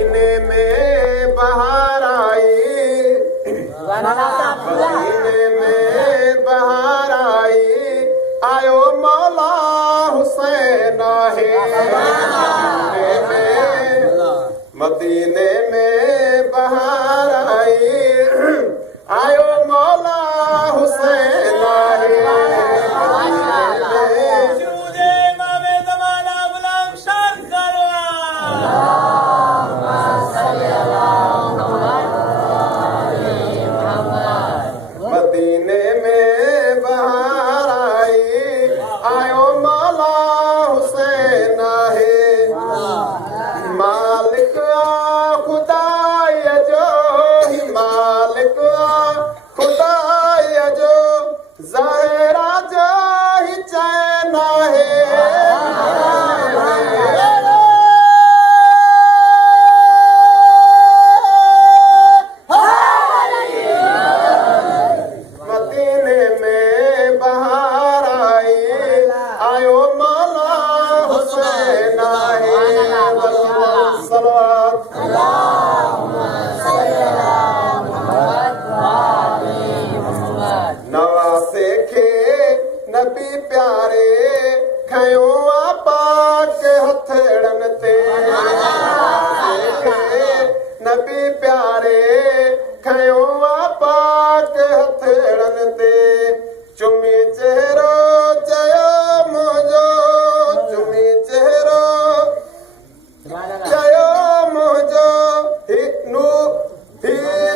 मदीने में बहार आई, मदीने में बहार आई, आयो मौला हुसैन है। मदीने में बहार आई, आयो मौला हुसैन है। मदीने में बहार आई, आयो मौला हुसैन है। मालिक खुदाय जो ही मालिक खुदाय जो ज़हरा जो ही चैन है। मदीने में बहार आई, आयो मौला हुसैन है। नवासे खे नबी प्यारे खयो पाक हथड़न ते। नबी प्यारे खयो पाक हथड़न ते। चुमी चेहरो चयो मुझो, चुमी चेहरो चयो मुझो,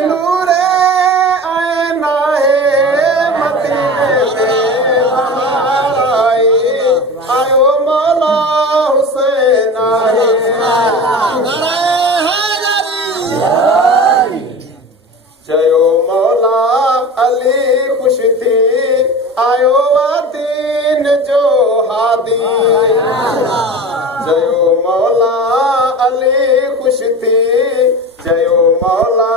नूरे आईना है। मदीने में बहार आई, आयो मौला हुसैन है। चयो मौला अली खुश थी, आयो दीन जो हादी। चयो मौला अली खुश थी, चयो मौला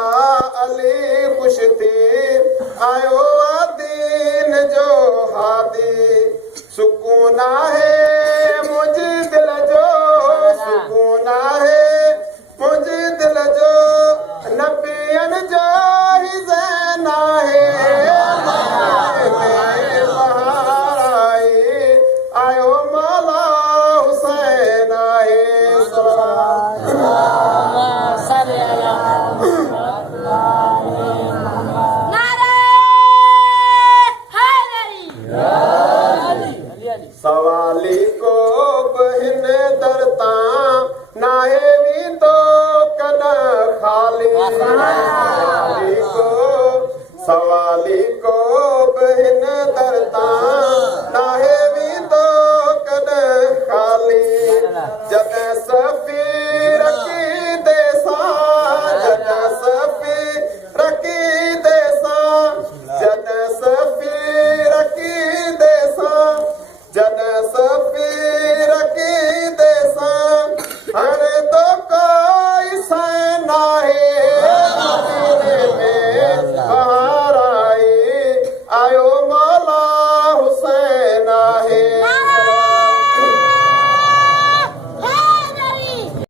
अली खुश थी, आयो दीन जो हादी। सुकून है